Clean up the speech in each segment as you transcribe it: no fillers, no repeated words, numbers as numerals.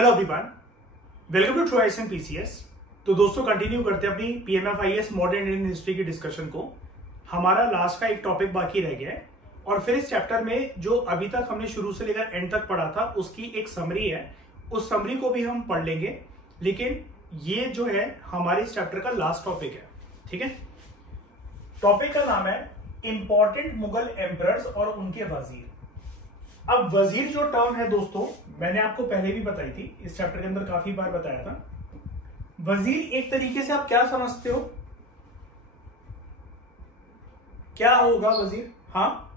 Hello everyone, welcome to true IAS and PCS. तो दोस्तों continue करते हैं अपनी पीएमएफ-आईएएस मॉडर्न इंडियन हिस्ट्री की डिस्कशन को। हमारा लास्ट का एक टॉपिक बाकी रह गया है और फिर इस चैप्टर में जो अभी तक हमने शुरू से लेकर एंड तक पढ़ा था उसकी एक समरी है, उस समरी को भी हम पढ़ लेंगे। लेकिन ये जो है हमारे इस चैप्टर का लास्ट टॉपिक है, ठीक है। टॉपिक का नाम है इंपॉर्टेंट मुगल एम्परर्स और उनके वजीर। अब वजीर जो टर्म है दोस्तों, मैंने आपको पहले भी बताई थी, इस चैप्टर के अंदर काफी बार बताया था। वजीर एक तरीके से आप क्या समझते हो, क्या होगा वजीर? हाँ,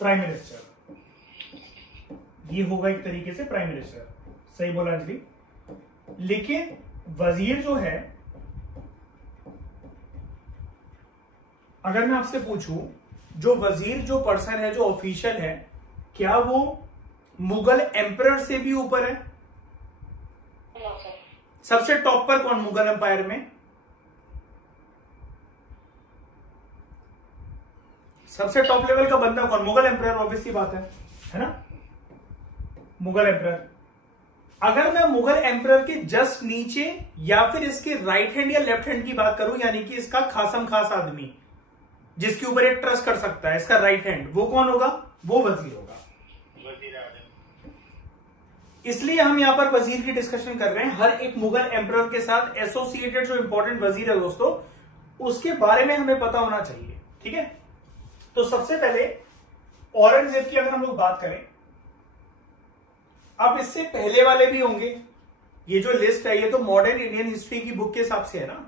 प्राइम मिनिस्टर। ये होगा एक तरीके से प्राइम मिनिस्टर, सही बोला अंजलि। लेकिन वजीर जो है, अगर मैं आपसे पूछूं जो वजीर जो पर्सन है, जो ऑफिशियल है, क्या वो मुगल एम्परर से भी ऊपर है? सबसे टॉप पर कौन मुगल एम्पायर में? सबसे टॉप लेवल का बंदा कौन? मुगल एम्परर, ऑब्वियसली बात है ना, मुगल एम्परर। अगर मैं मुगल एम्परर के जस्ट नीचे या फिर इसके राइट हैंड या लेफ्ट हैंड की बात करूं, यानी कि इसका खासम खास आदमी जिसके ऊपर एक ट्रस्ट कर सकता है, इसका राइट हैंड, वो कौन होगा? वो वजीर होगा। इसलिए हम यहां पर वजीर की डिस्कशन कर रहे हैं। हर एक मुगल एम्परर के साथ एसोसिएटेड जो इंपॉर्टेंट वजीर है दोस्तों, उसके बारे में हमें पता होना चाहिए, ठीक है। तो सबसे पहले औरंगजेब की अगर हम लोग बात करें, अब इससे पहले वाले भी होंगे। ये जो लिस्ट है ये तो मॉडर्न इंडियन हिस्ट्री की बुक के हिसाब से है ना।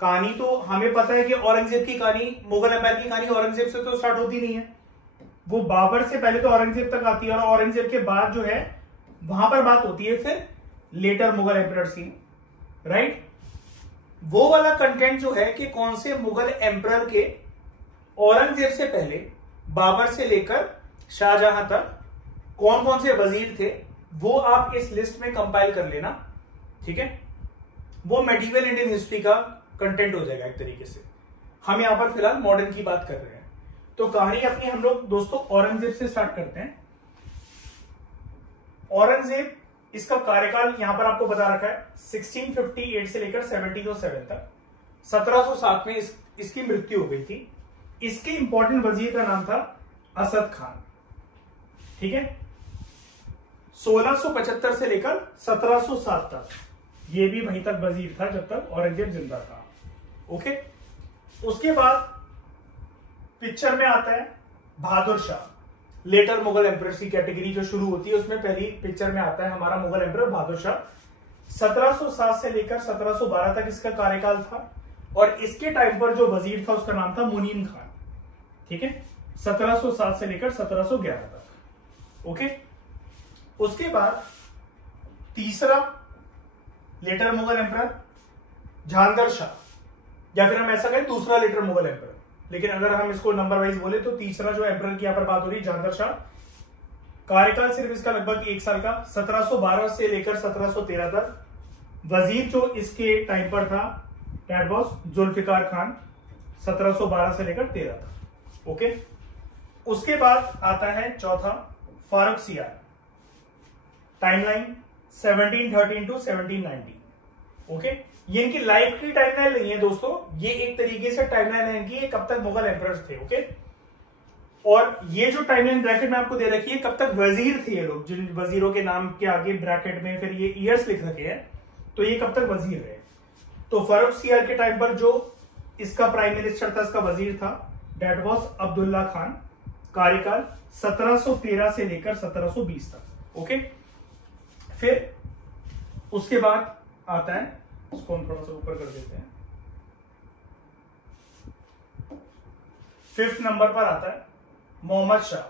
कहानी तो हमें पता है कि औरंगजेब की कहानी, मुगल एम्पायर की कहानी औरंगजेब से तो स्टार्ट होती नहीं है, वो बाबर से पहले तो औरंगजेब तक आती है और औरंगजेब के बाद जो है वहां पर बात होती है फिर लेटर मुगल एम्परर्स की, राइट। वो वाला कंटेंट जो है कि कौन से मुगल एम्परर के औरंगजेब से पहले, बाबर से लेकर शाहजहां तक कौन कौन से वजीर थे, वो आप इस लिस्ट में कंपाइल कर लेना, ठीक है। वो मेडिवल इंडियन हिस्ट्री का कंटेंट हो जाएगा एक तरीके से। हम यहां पर फिलहाल मॉडर्न की बात कर रहे हैं। तो कहानी अपनी हम लोग दोस्तों औरंगजेब से स्टार्ट करते हैं। औरंगजेब, इसका कार्यकाल यहां पर आपको बता रखा है 1658 से लेकर 1707 तक। 1707 में इसकी मृत्यु हो गई थी। इसके इंपॉर्टेंट वजीर का नाम था असद खान, ठीक है। 1675 से लेकर 1707 तक ये भी वहीं तक वजीर था जब तक औरंगजेब जिंदा था, ओके। उसके बाद पिक्चर में आता है बहादुर शाह। लेटर मुगल एम्परर्स की कैटेगरी जो शुरू होती है उसमें पहली पिक्चर में आता है हमारा मुगल एम्परर बहादुर शाह। 1707 से लेकर 1712 तक इसका कार्यकाल था और इसके टाइम पर जो वजीर था उसका नाम था मुनीम खान, ठीक है। 1707 से लेकर 1711 तक, ओके। उसके बाद तीसरा लेटर मुगल एम्परर जहांगीर शाह, या फिर हम ऐसा कहें दूसरा लेटर मुगल एम्परर। लेकिन अगर हम इसको नंबर वाइज बोले तो तीसरा जो एम्परर की यहां पर बात हो रही है जहांगीर शाह। कार्यकाल सिर्फ इसका लगभग 1 साल का, 1712 से लेकर 1713 तक। वजीर जो इसके टाइम पर था दैट वाज जुल्फिकार खान, 1712 से लेकर 13 तक, ओके। उसके बाद आता है चौथा Farrukhsiyar. Timeline 1713 to 1790, okay. ये इनकी लाइफ की टाइमलाइन नहीं है दोस्तों, ये एक तरीके से टाइमलाइन है इनकी, कब तक मुगल एम्परर्स थे, ओके। और ये जो टाइमलाइन ब्रैकेट में आपको दे रखी है, कब तक वजीर थे ये लोग, जिन वजीरों के नाम के आगे ब्रैकेट में फिर ये ईयर्स लिख रखे हैं, तो ये कब तक वजीर रहे। तो फारूक सियार के टाइम पर जो इसका प्राइम मिनिस्टर था, इसका वजीर था, दैट वाज अब्दुल्ला खान। कार्यकाल 1713 से लेकर 1720 तक, ओके। फिर उसके बाद आता है, इसको हम थोड़ा सा ऊपर कर देते हैं, 5th नंबर पर आता है मोहम्मद शाह।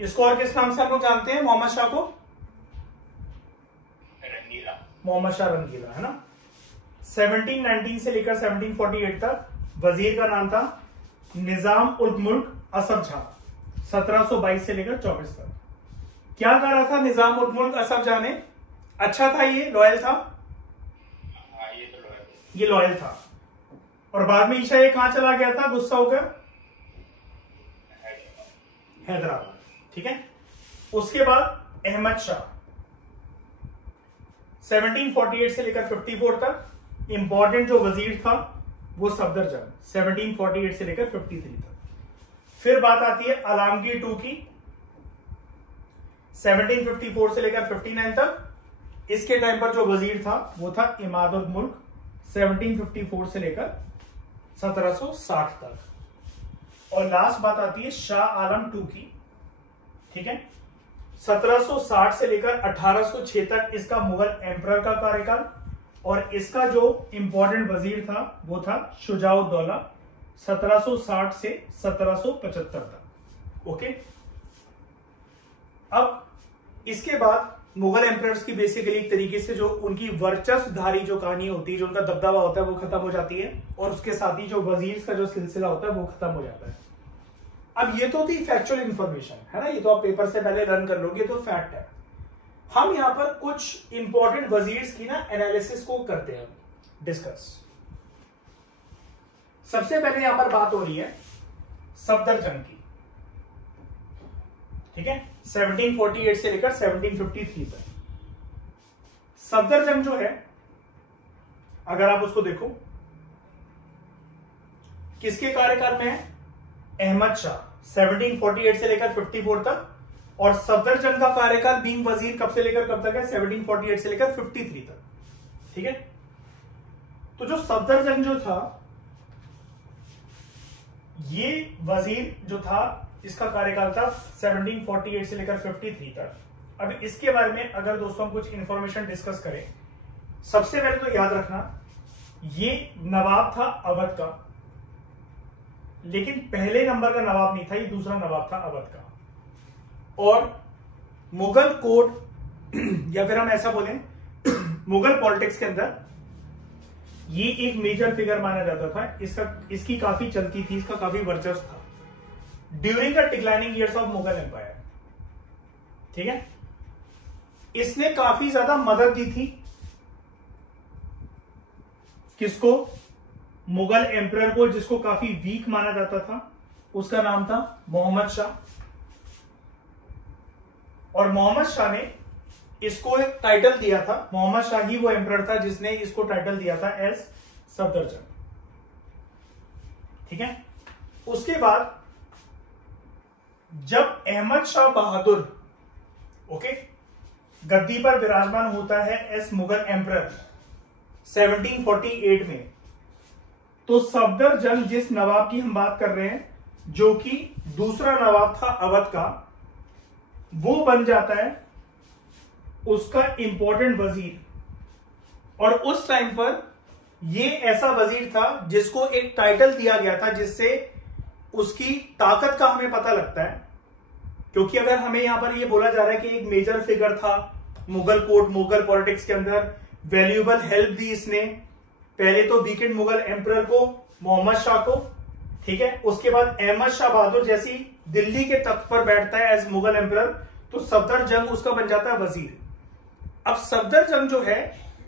इसको और किस नाम से हम लोग जानते हैं मोहम्मद शाह को? रंगीला, मोहम्मद शाह रंगीला, है ना। 1719 से लेकर 1748 तक वजीर का नाम था निजाम उल मुल्क असफ जाह। 1722 से लेकर 24 तक। क्या कर रहा था निजाम उल मुल्क असफ जाह ने? अच्छा था, ये लॉयल था, ये लॉयल था। और बाद में ईशा ये कहां चला गया था गुस्सा होकर? हैदराबाद, ठीक है। उसके बाद अहमद शाह 1748 से लेकर 54 तक। इंपॉर्टेंट जो वजीर था वो सफदरजंग 1748 से लेकर 53 तक। फिर बात आती है आलमगीर टू की 1754 से लेकर 59 तक। इसके टाइम पर जो वजीर था वो था इमादुल मुल्क 1754 से लेकर 1760 तक। और लास्ट बात आती है शाह आलम टू की, ठीक है, 1760 से लेकर 1806 तक इसका मुगल एम्परर का कार्यकाल। और इसका जो इंपॉर्टेंट वजीर था वो था शुजाउद्दौला 1760 से 1775 तक। ओके, अब इसके बाद मुगल एम्परर्स की बेसिकली एक तरीके से जो उनकी वर्चस्वधारी जो कहानी होती है, जो उनका दबदबा होता है वो खत्म हो जाती है, और उसके साथ ही जो वजीर का जो सिलसिला होता है वो खत्म हो जाता है। अब ये तो थी फैक्चुअल इंफॉर्मेशन, है ना, ये तो आप पेपर से पहले रन कर लोगे तो फैक्ट है। हम यहां पर कुछ इंपॉर्टेंट वजीर्स की ना एनालिसिस को करते हैं डिस्कस। सबसे पहले यहां पर बात हो रही है सफदरजंग की, ठीक है, 1748 से लेकर 1753 तक। सफदरजंग जो है, अगर आप उसको देखो किसके कार्यकाल में है, अहमद शाह 1748 से लेकर 54 तक। और सफदरजंग का कार्यकाल बीइंग वजीर कब से लेकर कब तक है, 1748 से लेकर 53 तक, ठीक है। तो जो सफदरजंग जो था, ये वजीर जो था इसका कार्यकाल था 1748 से लेकर 53 तक। अब इसके बारे में अगर दोस्तों हम कुछ इंफॉर्मेशन डिस्कस करें, सबसे पहले तो याद रखना ये नवाब था अवध का, लेकिन पहले नंबर का नवाब नहीं था, ये दूसरा नवाब था अवध का। और मुगल कोड या फिर हम ऐसा बोलें मुगल पॉलिटिक्स के अंदर ये एक मेजर फिगर माना जाता था। इसकी काफी चलती थी, इसका काफी वर्चस्व था during the declining years of Mughal empire, ठीक है। इसने काफी ज्यादा मदद दी थी किसको, मुगल एम्परर को, जिसको काफी वीक माना जाता था, उसका नाम था मोहम्मद शाह। और मोहम्मद शाह ने इसको एक टाइटल दिया था, मोहम्मद शाह ही वो एम्परर था जिसने इसको टाइटल दिया था एज सफदरजंग, ठीक है। उसके बाद जब अहमद शाह बहादुर ओके गद्दी पर विराजमान होता है एज मुगल एम्परर 1748 में, तो सफदरजंग जिस नवाब की हम बात कर रहे हैं, जो कि दूसरा नवाब था अवध का, वो बन जाता है उसका इंपॉर्टेंट वजीर। और उस टाइम पर ये ऐसा वजीर था जिसको एक टाइटल दिया गया था जिससे उसकी ताकत का हमें पता लगता है। क्योंकि अगर हमें यहां पर ये बोला जा रहा है कि एक मेजर फिगर था मुगल कोर्ट, मुगल पॉलिटिक्स के अंदर, वैल्यूएबल हेल्प दी इसने, पहले तो वीकेंड मुगल एम्परर को, मोहम्मद शाह को, ठीक है। उसके बाद अहमद शाह बहादुर जैसी दिल्ली के तख्त पर बैठता है एज मुगल एम्परर, तो सफदरजंग उसका बन जाता है वजीर। अब सफदरजंग जो है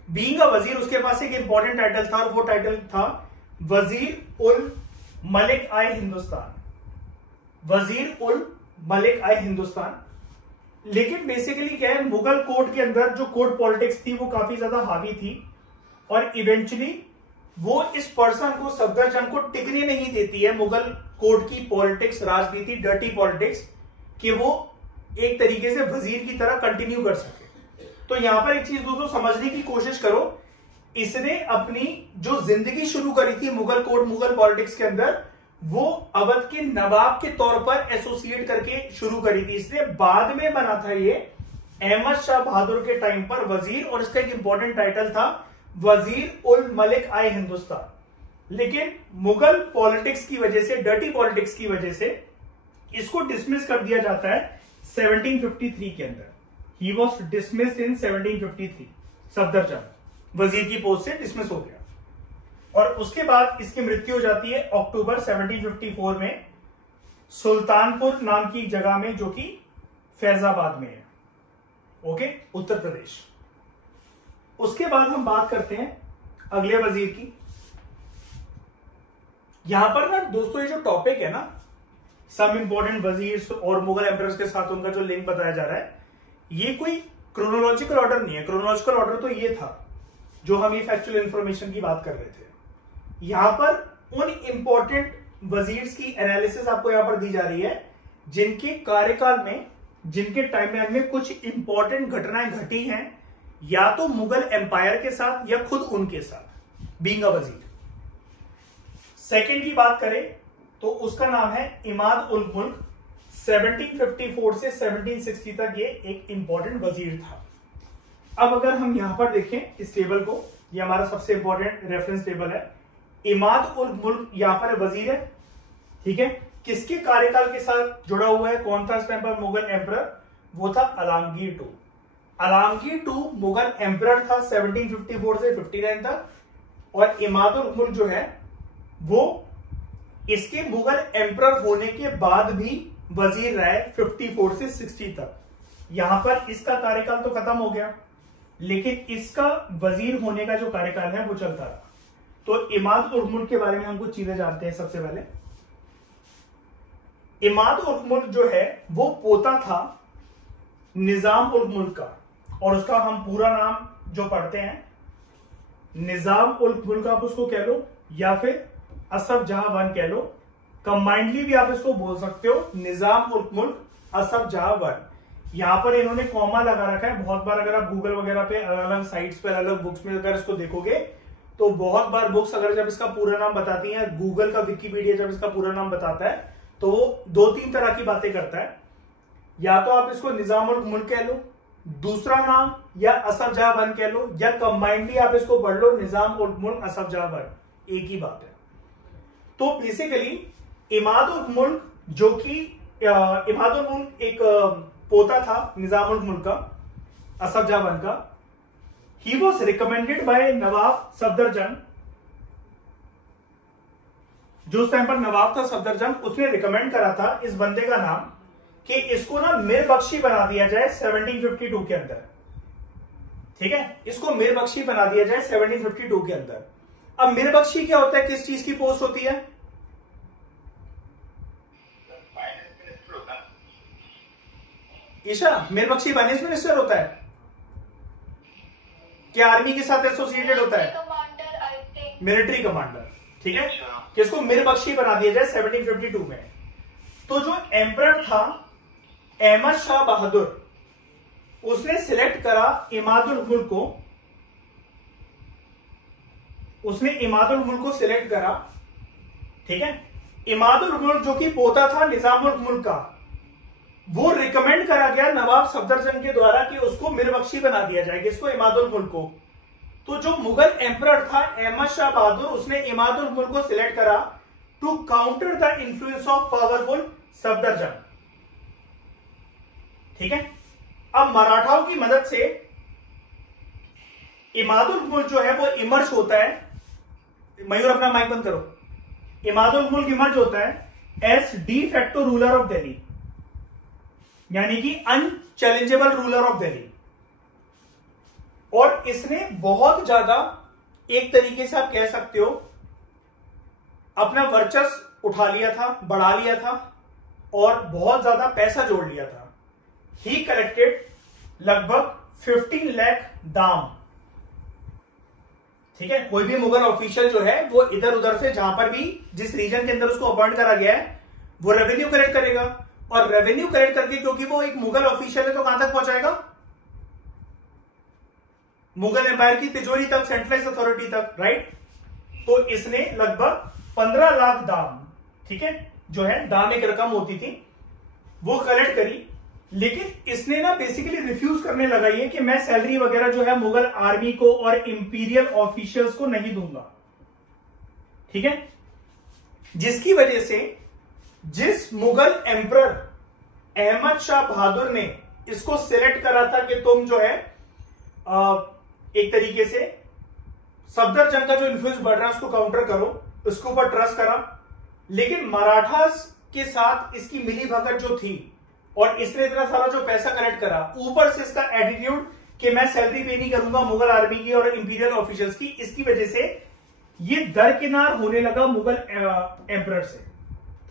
बीइंग अ वजीर, उसके पास एक इंपॉर्टेंट टाइटल था, और वो टाइटल था वजीर उल मलिक आए हिंदुस्तान, वजीर उल मलिक आए हिंदुस्तान। लेकिन बेसिकली क्या है, मुगल कोर्ट के अंदर जो कोर्ट पॉलिटिक्स थी वो काफी ज्यादा हावी थी, और इवेंचुअली वो इस पर्सन को, सफदरजंग को, टिकने नहीं देती है मुगल कोर्ट की पॉलिटिक्स, राजनीति, डर्टी पॉलिटिक्स, कि वो एक तरीके से वजीर की तरह कंटिन्यू कर सके। तो यहां पर एक चीज दोस्तों समझने की कोशिश करो, इसने अपनी जो जिंदगी शुरू करी थी मुगल कोर्ट, मुगल पॉलिटिक्स के अंदर, वो अवध के नवाब के तौर पर एसोसिएट करके शुरू करी थी। इसने बाद में बना था ये अहमद शाह बहादुर के टाइम पर वजीर, और इसका एक इंपॉर्टेंट टाइटल था वजीर उल मलिक आए हिंदुस्तान। लेकिन मुगल पॉलिटिक्स की वजह से, डर्टी पॉलिटिक्स की वजह से इसको डिसमिस कर दिया जाता है 1753 के अंदर। ही वॉज डिसमिस्ड इन 1753, सफदरजंग वजीर की पोस्ट से डिसमिस हो गया। और उसके बाद इसकी मृत्यु हो जाती है अक्टूबर 1754 में सुल्तानपुर नाम की जगह में, जो कि फैजाबाद में है, ओके, उत्तर प्रदेश। उसके बाद हम बात करते हैं अगले वजीर की। यहां पर ना दोस्तों ये जो टॉपिक है ना, सम इंपॉर्टेंट वजीर्स और मुगल एम्परर्स के साथ उनका जो लिंक बताया जा रहा है, ये कोई क्रोनोलॉजिकल ऑर्डर नहीं है। क्रोनोलॉजिकल ऑर्डर तो ये था जो हम ये फैक्चुअल इंफॉर्मेशन की बात कर रहे थे। यहां पर उन इंपॉर्टेंट वजीर्स की एनालिसिस आपको यहां पर दी जा रही है जिनके कार्यकाल में, जिनके टाइमलाइन में कुछ इंपॉर्टेंट घटनाएं घटी हैं, या तो मुगल एम्पायर के साथ या खुद उनके साथ, बीइंग अ वजीर। सेकंड की बात करें तो उसका नाम है इमाद उल मुल्क। 1754 से 1760 तक ये एक इंपॉर्टेंट वजीर था। अब अगर हम यहां पर देखें इस टेबल को, ये हमारा सबसे इंपॉर्टेंट रेफरेंस टेबल है। इमाद उल मुल्क यहां पर वजीर है, ठीक है। किसके कार्यकाल के साथ जुड़ा हुआ है, कौन था इस टाइम पर मुगल एम्परर? वो था Alamgir II। Alamgir II Mughal emperor था 1754 से 59 तक, और इमाद उल मुल्क जो है वो इसके मुगल एम्परर होने के बाद भी वजीर रहे 54 से 60 तक। यहां पर इसका कार्यकाल तो खत्म हो गया, लेकिन इसका वजीर होने का जो कार्यकाल है वो चलता रहा। तो इमाद उल मुल्क के बारे में हम कुछ चीजें जानते हैं। सबसे पहले इमाद उल मुल्क जो है वो पोता था निजाम उल मुल्क का, और उसका हम पूरा नाम जो पढ़ते हैं निजाम उल मुल्क, आप उसको कह लो, या फिर असफ जहां वन कह लो। कंबाइंडली भी आप इसको बोल सकते हो, निजाम उल मुल्क असफ जहां वन। यहां पर इन्होंने कॉमा लगा रखा है। बहुत बार अगर आप गूगल वगैरह पे अलग अलग साइट्स पे अलग बुक्स में अगर इसको देखोगे तो बहुत बार बुक्स अगर जब इसका पूरा नाम बताती हैं, गूगल का विकिपीडिया जब इसका पूरा नाम बताता है तो वो 2-3 तरह की बातें करता है। या तो आप इसको निजाम उल मुल्क कह लो दूसरा नाम, या असफ जहां वन कह लो, या कंबाइंडली आप इसको पढ़ लो निजाम उल मुल्क असफ जहां वन, एक ही बात है। तो बेसिकली इमाद उल मुल्क जो कि इमाद उल मुल्क एक पोता था निजाम उल मुल्क का, असफ जहां वन का। ही वॉज रिकमेंडेड बाय नवाब सफदरजंग। जो उस टाइम पर नवाब था सफदरजंग, उसने रिकमेंड करा था इस बंदे का नाम कि इसको ना मीर बख्शी बना दिया जाए 1752 के अंदर, ठीक है। इसको मीर बख्शी बना दिया जाए 1752 के अंदर। अब मीर बख्शी क्या होता है, किस चीज की पोस्ट होती है? ईशा, मीर बख्शी फाइनेंस मिनिस्टर होता है क्या? आर्मी के साथ एसोसिएटेड होता है, मिलिट्री कमांडर, ठीक है। किसको मीर बख्शी बना दिया जाए 1752 में। तो जो एम्परर था अहमद शाह बहादुर, उसने सिलेक्ट करा इमाद उल मुल्क को, उसने इमाद उल मुल्क को सिलेक्ट करा, ठीक है। इमाद उल मुल्क जो कि पोता था निजाम उल मुल्क का, वो रिकमेंड करा गया नवाब सफदरजंग के द्वारा कि उसको मीर बख्शी बना दिया जाए, किसको? इमाद उल मुल्क को। तो जो मुगल एम्परर था अहमद शाह बहादुर, उसने इमाद उल मुल्क को सिलेक्ट करा to counter the influence of powerful Safdarjung, ठीक है। अब मराठाओं की मदद से इमाद उल मुल्क जो है वो इमर्ज होता है। मयूर अपना माइक बंद करो। इमाद उल मुल्क इमर्ज होता है as de facto ruler of Delhi, यानी कि अनचैलेंजेबल रूलर ऑफ दिल्ली। और इसने बहुत ज्यादा, एक तरीके से आप कह सकते हो, अपना वर्चस्व उठा लिया था, बढ़ा लिया था, और बहुत ज्यादा पैसा जोड़ लिया था। ही कलेक्टेड लगभग 15 लाख दाम, ठीक है। कोई भी मुगल ऑफिशियल जो है वो इधर उधर से, जहां पर भी जिस रीजन के अंदर उसको अपॉइंट करा गया है, वो रेवेन्यू कलेक्ट करेगा, और रेवेन्यू कलेक्ट करके, क्योंकि वो एक मुगल ऑफिशियल है, तो कहां तक पहुंचाएगा? मुगल एम्पायर की तिजोरी तक, सेंट्रलाइज अथॉरिटी तक, राइट। तो इसने लगभग 15 लाख दाम, ठीक है, जो है दाम एक रकम होती थी, वो कलेक्ट करी। लेकिन इसने ना बेसिकली रिफ्यूज करने लगा ये कि मैं सैलरी वगैरह जो है मुगल आर्मी को और इंपीरियल ऑफिशियल्स को नहीं दूंगा, ठीक है। जिसकी वजह से जिस मुगल एम्परर अहमद शाह बहादुर ने इसको सिलेक्ट करा था कि तुम जो है एक तरीके से सफदरजंग का जो इन्फ्लुएंस बढ़ रहा है उसको काउंटर करो, उसके ऊपर ट्रस्ट करा। लेकिन मराठास के साथ इसकी मिली भगत जो थी, और इसने इतना सारा जो पैसा कलेक्ट करा, ऊपर से इसका एटीट्यूड कि मैं सैलरी पे नहीं करूंगा मुगल आर्मी की और इंपीरियल ऑफिशियल्स की, इसकी वजह से ये दरकिनार होने लगा मुगल एम्परर से,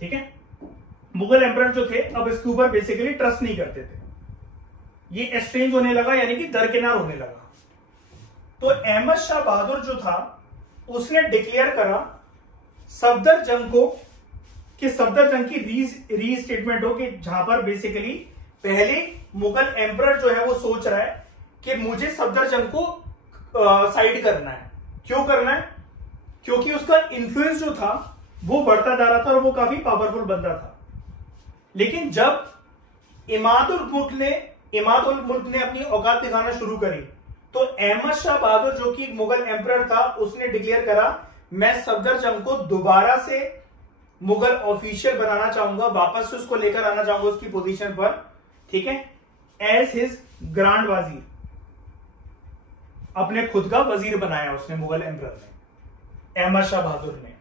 ठीक है। मुगल एम्परर जो थे अब इसके ऊपर बेसिकली ट्रस्ट नहीं करते थे, ये एक्सचेंज होने लगा, यानी कि दरकिनार होने लगा। तो अहमद शाह बहादुर जो था उसने डिक्लेयर करा सफदर जंग को, कि सफदर जंग की री स्टेटमेंट हो, कि जहां पर बेसिकली पहले मुगल एम्परर जो है वो सोच रहा है कि मुझे सफदर जंग को साइड करना है। क्यों करना है? क्योंकि उसका इन्फ्लुएंस जो था वो बढ़ता जा रहा था और वो काफी पावरफुल बंदा था। लेकिन जब इमाद उल मुल्क ने अपनी औकात दिखाना शुरू करी, तो अहमद शाह बहादुर जो कि मुगल एम्परर था उसने डिक्लेयर करा मैं सफदर जंग को दोबारा से मुगल ऑफिशियल बनाना चाहूंगा, वापस से उसको लेकर आना चाहूंगा उसकी पोजीशन पर, ठीक है, एज हिज ग्रांड वजीर। अपने खुद का वजीर बनाया उसने मुगल एम्परर ने, अहमद शाह बहादुर ने,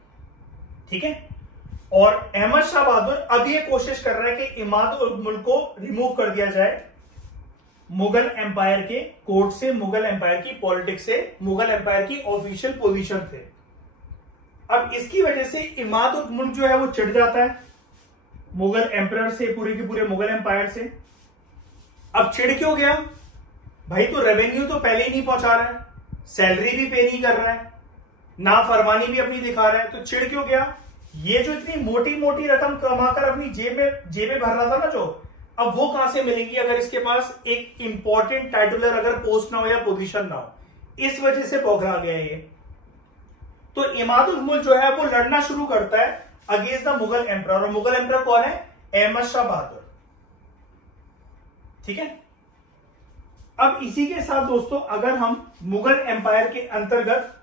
ठीक है। और अहमद शाह बहादुर अब ये कोशिश कर रहा है कि इमाद उल मुल्क को रिमूव कर दिया जाए मुगल एम्पायर के कोर्ट से, मुगल एम्पायर की पॉलिटिक्स से, मुगल एम्पायर की ऑफिशियल पोजीशन से। अब इसकी वजह से इमाद उल मुल्क जो है वो चिढ़ जाता है मुगल एम्परर से, पूरे के पूरे मुगल एम्पायर से। अब चिढ़ क्यों गया भाई? तो रेवेन्यू तो पहले ही नहीं पहुंचा रहा है, सैलरी भी पे नहीं कर रहा है, ना फरमानी भी अपनी दिखा रहा है, तो चिढ़ क्यों गया? ये जो इतनी मोटी मोटी रकम कमाकर अपनी जेब में भर रहा था ना जो, अब वो कहां से मिलेंगी अगर इसके पास एक इंपॉर्टेंट टाइटुलर अगर पोस्ट ना हो या पोजीशन ना हो। इस वजह से बौखला गया ये। तो इमाद उल मुल्क जो है वो लड़ना शुरू करता है अगेंस्ट द मुगल एम्परर। और मुगल एम्परर कौन है? अहमद शाह बहादुर, ठीक है। अब इसी के साथ दोस्तों अगर हम मुगल एम्पायर के अंतर्गत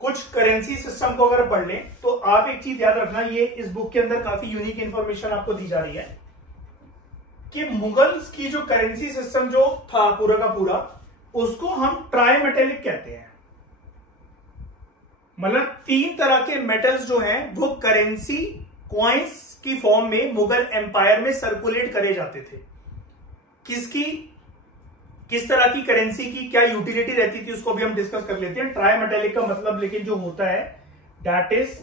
कुछ करेंसी सिस्टम को अगर पढ़ लें, तो आप एक चीज याद रखना, ये इस बुक के अंदर काफी यूनिक इंफॉर्मेशन आपको दी जा रही है कि मुगल्स की जो करेंसी सिस्टम जो था पूरा का पूरा, उसको हम ट्राइमेटेलिक कहते हैं। मतलब 3 तरह के मेटल्स जो हैं वो करेंसी कॉइंस की फॉर्म में मुगल एम्पायर में सर्कुलेट करे जाते थे। किस तरह की करेंसी की क्या यूटिलिटी रहती थी उसको भी हम डिस्कस कर लेते हैं। ट्राइमेटेलिक का मतलब लेकिन जो होता है that is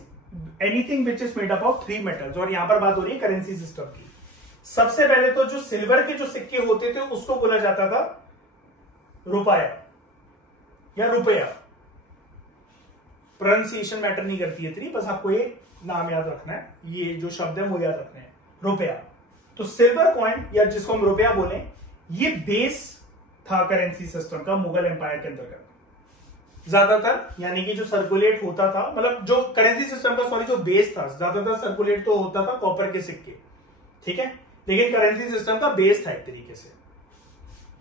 anything which is made up of 3 metals. और यहां पर बात हो रही है करेंसी सिस्टम की। सबसे पहले तो जो सिल्वर के जो सिक्के होते थे उसको बोला जाता था रुपया या रुपया। प्रोनाउंसिएशन मैटर नहीं करती है इतनी, बस आपको ये नाम याद रखना है, ये जो शब्द है वो याद रखना है, रुपया। तो सिल्वर कॉइन या जिसको हम रुपया बोले, ये बेस था करेंसी सिस्टम का मुगल एम्पायर के अंतर्गत ज्यादातर, यानी कि जो सर्कुलेट होता था, मतलब जो करेंसी सिस्टम का जो बेस था, ज्यादातर सर्कुलेट तो होता था कॉपर के सिक्के, ठीक है, लेकिन करेंसी सिस्टम का बेस था एक तरीके से।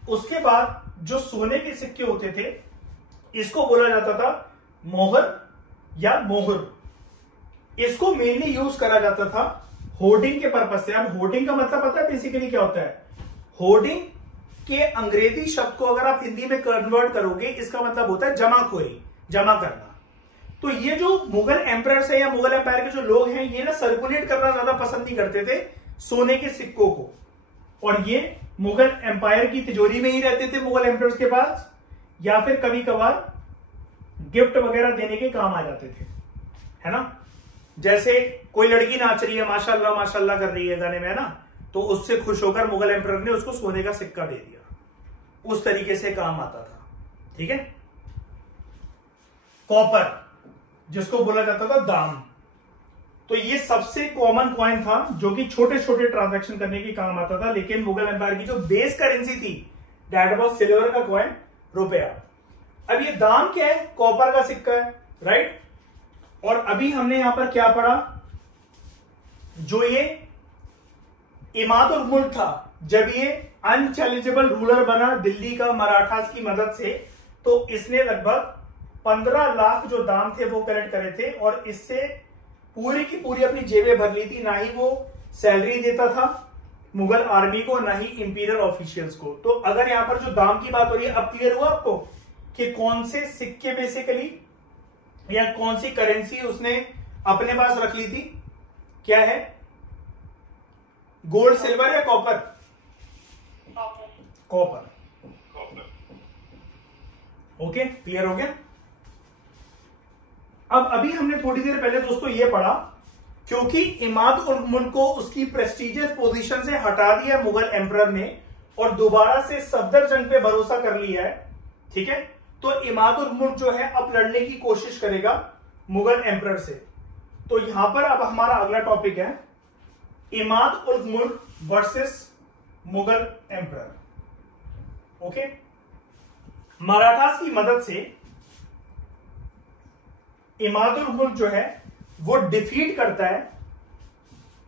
उसके बाद जो सोने के सिक्के होते थे इसको बोला जाता था मोहर या मोहर। इसको मेनली यूज करा जाता था होर्डिंग के पर्पज से। अब होर्डिंग का मतलब पता है बेसिकली क्या होता है? होर्डिंग के अंग्रेजी शब्द को अगर आप हिंदी में कन्वर्ट करोगे, इसका मतलब होता है जमाखोरी, जमा करना। तो ये जो मुगल एम्परर है या मुगल एम्पायर के जो लोग हैं, ये ना सर्कुलेट करना ज्यादा पसंद नहीं करते थे सोने के सिक्कों को, और ये मुगल एम्पायर की तिजोरी में ही रहते थे मुगल एम्परर्स के पास, या फिर कभी कभार गिफ्ट वगैरह देने के काम आ जाते थे, है ना। जैसे कोई लड़की नाच रही है, माशाल्लाह माशाल्लाह कर रही है गाने में, है ना, तो उससे खुश होकर मुगल एम्परर ने उसको सोने का सिक्का दे दिया, उस तरीके से काम आता था, ठीक है। कॉपर जिसको बोला जाता था दाम, तो ये सबसे कॉमन कॉइन था जो कि छोटे छोटे ट्रांजैक्शन करने के काम आता था। लेकिन मुगल एम्पायर की जो बेस करेंसी थी दैट वाज सिल्वर का कॉइन, रुपया। अब ये दाम क्या है? कॉपर का सिक्का है, राइट। और अभी हमने यहां पर क्या पढ़ा? जो ये इमाद उल मुल्क था, जब ये अनचैलेंजेबल रूलर बना दिल्ली का मराठास की मदद से, तो इसने लगभग 15 लाख जो दाम थे वो कलेक्ट करे थे, और इससे पूरी की पूरी अपनी जेबें भर ली थी। ना ही वो सैलरी देता था मुगल आर्मी को, ना ही इंपीरियल ऑफिशियल्स को। तो अगर यहां पर जो दाम की बात हो रही है, अब क्लियर हुआ आपको कि कौन से सिक्के बेसिकली या कौन सी करेंसी उसने अपने पास रख ली थी? क्या है? गोल्ड, सिल्वर या कॉपर? कॉपर। ओके, क्लियर हो गया। अब अभी हमने थोड़ी देर पहले दोस्तों ये पढ़ा क्योंकि इमाद उल मुल्क को उसकी प्रेस्टिजियस पोजीशन से हटा दिया मुगल एम्परर ने और दोबारा से सफदर जंग पे भरोसा कर लिया है, ठीक है, तो इमाद उल मुल्क जो है अब लड़ने की कोशिश करेगा मुगल एम्परर से। तो यहां पर अब हमारा अगला टॉपिक है इमाद उल मुल्क versus Mughal emperor. Okay, Marathas की मदद से इमाद उल मुल्क जो है वो डिफीट करता है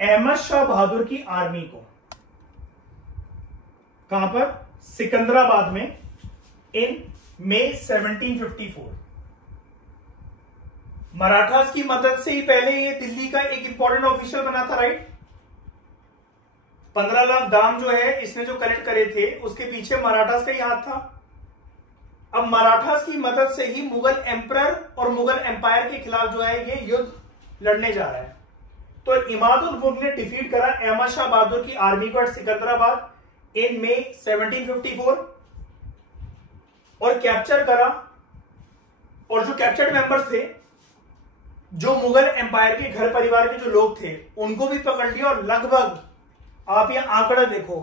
अहमद शाह बहादुर की आर्मी को। कहां पर? सिकंदराबाद में इन मई 1754। मराठास की मदद से ही पहले ये दिल्ली का एक इंपॉर्टेंट ऑफिशियल बना था, राइट। 15 लाख दाम जो है इसने जो कलेक्ट करे थे उसके पीछे मराठास का ही हाथ था। अब मराठास की मदद से ही मुगल एम्परर और मुगल एम्पायर के खिलाफ जो है ये युद्ध लड़ने जा रहा है। तो इमाद उल मुल्क ने डिफीट करा अहमद शाह बहादुर की आर्मी को एट सिकंदराबाद इन मई 1754 और कैप्चर करा। और जो कैप्चर्ड मेंबर्स थे, जो मुगल एम्पायर के घर परिवार के जो लोग थे, उनको भी पकड़ लिया और लगभग आप ये आंकड़ा देखो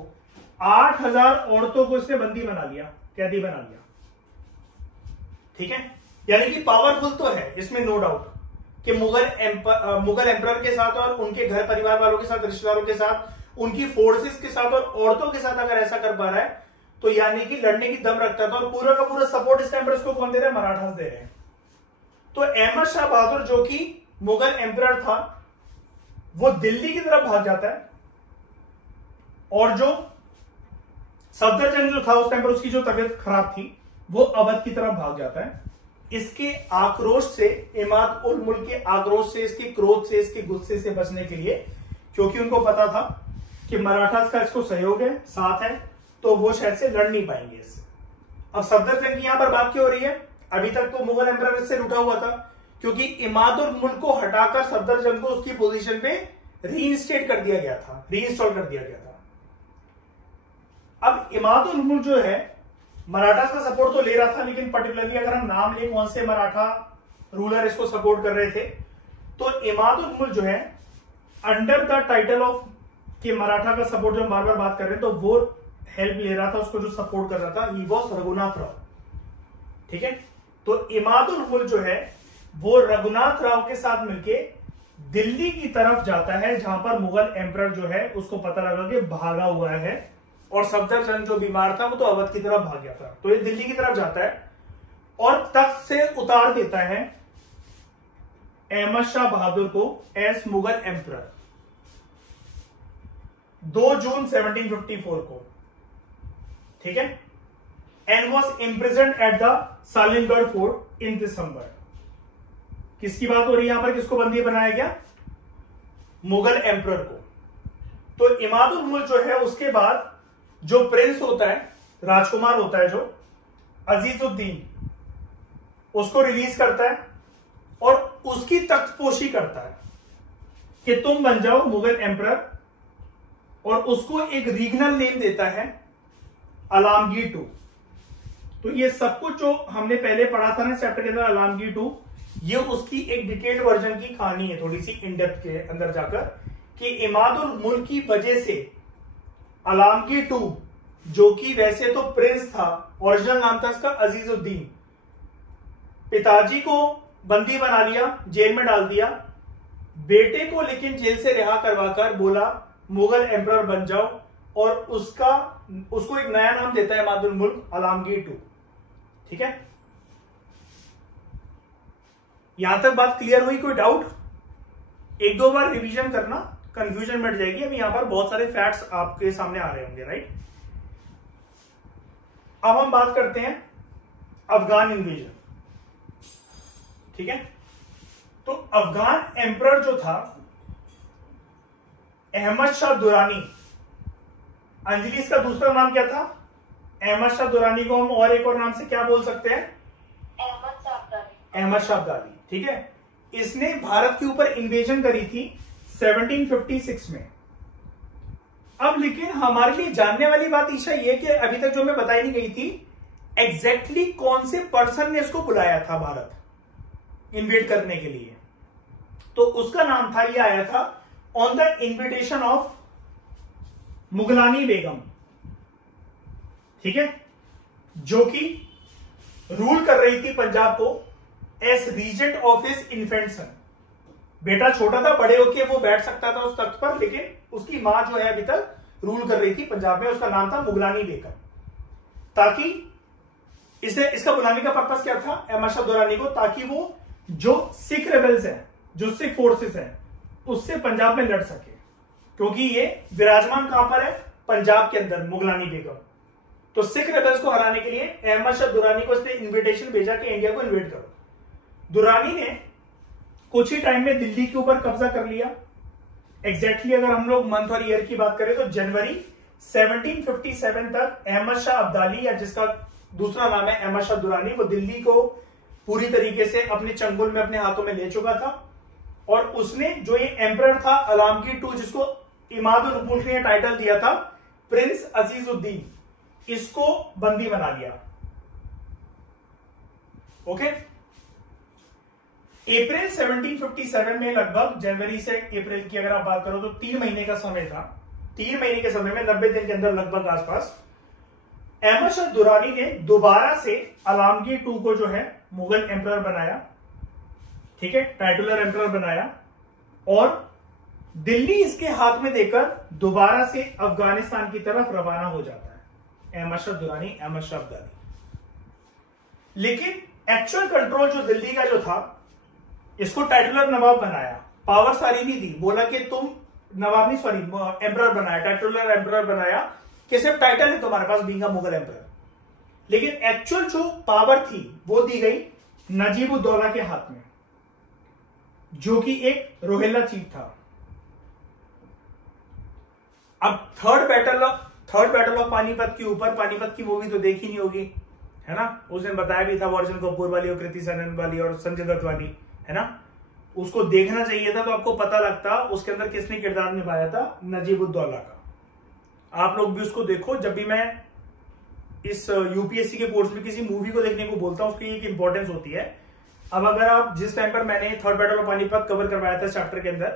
8000 औरतों को इसने बंदी बना लिया, कैदी बना लिया, ठीक है। यानी कि पावरफुल तो है इसमें, नो डाउट, कि मुगल एम्परर के साथ और उनके घर परिवार वालों के साथ, रिश्तेदारों के साथ, उनकी फोर्सेस के साथ और औरतों के साथ अगर ऐसा कर पा रहा है तो यानी कि लड़ने की दम रखता था। और पूरा का पूरा सपोर्ट इस टाइम पर इसको कौन दे रहे हैं? मराठास दे रहे हैं। तो अहमद शाह बहादुर जो कि मुगल एम्परर था वो दिल्ली की तरफ भाग जाता है और जो सफदरजंग जो था उस टाइम पर उसकी जो तबीयत खराब थी वो अवध की तरफ भाग जाता है। इसके आक्रोश से, इमाद उल मुल्क के आक्रोश से, इसके क्रोध से, इसके गुस्से से बचने के लिए, क्योंकि उनको पता था कि मराठास का इसको सहयोग है, साथ है, तो वो शायद से लड़ नहीं पाएंगे इससे। अब सफदरजंग की यहां पर बात क्यों हो रही है? अभी तक तो मुगल एम्परर इससे लुटा हुआ था, क्योंकि इमाद उल मुल्क को हटाकर सफदरजंग को उसकी पोजीशन पे रीइंस्टेट कर दिया गया था, रीइंस्टॉल कर दिया गया था। अब इमाद उल मुल्क जो है मराठा का सपोर्ट तो ले रहा था, लेकिन पर्टिकुलरली अगर हम नाम लें कौन से मराठा रूलर इसको सपोर्ट कर रहे थे, तो इमाद उल मुल्क जो है अंडर द टाइटल ऑफ कि मराठा का सपोर्ट जो बार बार बात कर रहे हैं, तो वो हेल्प ले रहा था, उसको जो सपोर्ट कर रहा था ही वॉज रघुनाथ राव, ठीक है। तो इमाद उल मुल्क जो है वो रघुनाथ राव के साथ मिलके दिल्ली की तरफ जाता है, जहां पर मुगल एम्परर जो है उसको पता लगा कि भागा हुआ है और सफदरजंग जो बीमार था वो तो अवध की तरफ भाग गया था। तो ये दिल्ली की तरफ जाता है और तख्त से उतार देता है अहमद शाह बहादुर को एज मुगल एम्परर 2 जून 1754 को, ठीक है। And was imprisoned at the Salimgarh fort in December. किसकी बात हो रही है यहां पर? किसको बंदी बनाया गया? मुगल एम्परर को। तो इमाद उल मुल्क जो है उसके बाद जो प्रिंस होता है, राजकुमार होता है जो अजीजुद्दीन, उसको रिलीज करता है और उसकी तख्तपोशी करता है कि तुम बन जाओ मुगल एम्परर, और उसको एक रीजनल नेम देता है आलमगीर 2। तो ये सब कुछ जो हमने पहले पढ़ा था ना चैप्टर के अंदर आलमगीर 2, ये उसकी एक डिटेल्ड वर्जन की कहानी है, थोड़ी सी इन डेप्थ के अंदर जाकर, कि इमाद उल मुल्क की वजह से आलमगीर 2, जो कि वैसे तो प्रिंस था, ओरिजिनल नाम था इसका अजीजुद्दीन, पिताजी को बंदी बना लिया, जेल में डाल दिया, बेटे को लेकिन जेल से रिहा करवाकर बोला मुगल एम्परर बन जाओ, और उसको एक नया नाम देता है इमाद उल मुल्क, आलमगीर 2, ठीक है। यहां तक बात क्लियर हुई? कोई डाउट? एक दो बार रिवीजन करना, कंफ्यूजन मिट जाएगी। अभी यहां पर बहुत सारे फैक्ट्स आपके सामने आ रहे होंगे, राइट। अब हम बात करते हैं अफगान इन्वेजन, ठीक है। तो अफगान एम्परर जो था अहमद शाह दुरानी, अंजलि इसका दूसरा नाम क्या था? अहमद शाह दुरानी को हम और एक और नाम से क्या बोल सकते हैं? अहमद शाह अब्दाली, ठीक है। इसने भारत के ऊपर इन्वेजन करी थी 1756 में। अब लेकिन हमारे लिए जानने वाली बात ईशा ये कि अभी तक जो मैं बताई नहीं गई थी, एग्जैक्टली कौन से पर्सन ने इसको बुलाया था भारत इन्वेड करने के लिए। तो उसका नाम था, ये आया था ऑन द इन्विटेशन ऑफ मुगलानी बेगम, ठीक है, जो कि रूल कर रही थी पंजाब को as regent of his infant son. बेटा छोटा था, बड़े होके वो बैठ सकता था उस तख्त पर, लेकिन उसकी मां जो है अभी तक रूल कर रही थी पंजाब में, उसका नाम था मुगलानी बेगम। ताकि इसका बुलाने का पर्पस क्या था अहमद शाह दुरानी को, ताकि वो जो सिख रेबल्स हैं, जो सिख फोर्सेस हैं, उससे पंजाब में लड़ सके, क्योंकि ये विराजमान कहां पर है, पंजाब के अंदर, मुगलानी बेगम। तो सिख रेबल्स को हराने के लिए अहमद शाह दुरानी को इसने इन्विटेशन भेजा कि इंडिया को इन्वेट करो। दुरानी ने कुछ ही टाइम में दिल्ली के ऊपर कब्जा कर लिया। एग्जैक्टली अगर हम लोग मंथ और ईयर की बात करें तो जनवरी 1757 तक अहमद शाह अब्दाली, या जिसका दूसरा नाम है अहमद शाह दुरानी, वो दिल्ली को पूरी तरीके से अपने चंगुल में, अपने हाथों में ले चुका था। और उसने जो ये एम्परर था आलमगीर II, जिसको इमादुल मुल्क ने टाइटल दिया था प्रिंस अजीजुद्दीन, इसको बंदी बना लिया। ओके, अप्रैल 1757 में, लगभग जनवरी से अप्रैल की अगर आप बात करो तो 3 महीने का समय था। 3 महीने के समय में 90 दिन के अंदर लगभग आसपास अहमद शाह दुरानी ने दोबारा से आलमगीर II को जो है मुगल एम्परर बनाया, ठीक है, टाइटुलर एम्परर बनाया, और दिल्ली इसके हाथ में देकर दोबारा से अफगानिस्तान की तरफ रवाना हो जाता है अहमद शाह दुरानी, अहमद शाह अब्दाली। लेकिन एक्चुअल कंट्रोल जो दिल्ली का जो था, इसको टाइटुलर नवाब बनाया, पावर सारी नहीं दी, बोला कि तुम नवाब नहीं, सॉरी एम्परर बनाया, टाइटुलर एम्परर बनाया कि सिर्फ टाइटल है तुम्हारे पास बीइंग अ मुगल एम्परर। लेकिन एक्चुअल जो पावर थी वो दी गई नजीब-उद-दौला के हाथ में, जो कि एक रोहिल्ला चीफ था। अब थर्ड बैटल ऑफ पानीपत के ऊपर, पानीपत की मूवी तो देखी नहीं होगी, है ना, उस दिन बताया भी था, अर्जुन कपूर वाली और कृति सेनन वाली और संजय दत्त वाली, है ना, उसको देखना चाहिए था तो आपको पता लगता उसके अंदर किसने किरदार निभाया था, नजीब-उद-दौला का। आप लोग भी उसको देखो। जब भी मैं इस यूपीएससी के कोर्स में किसी मूवी को देखने को बोलता हूं, उसकी एक इंपॉर्टेंस होती है। अब अगर आप जिस टाइम पर मैंने third battle of Panipat cover करवाया था चैप्टर के अंदर,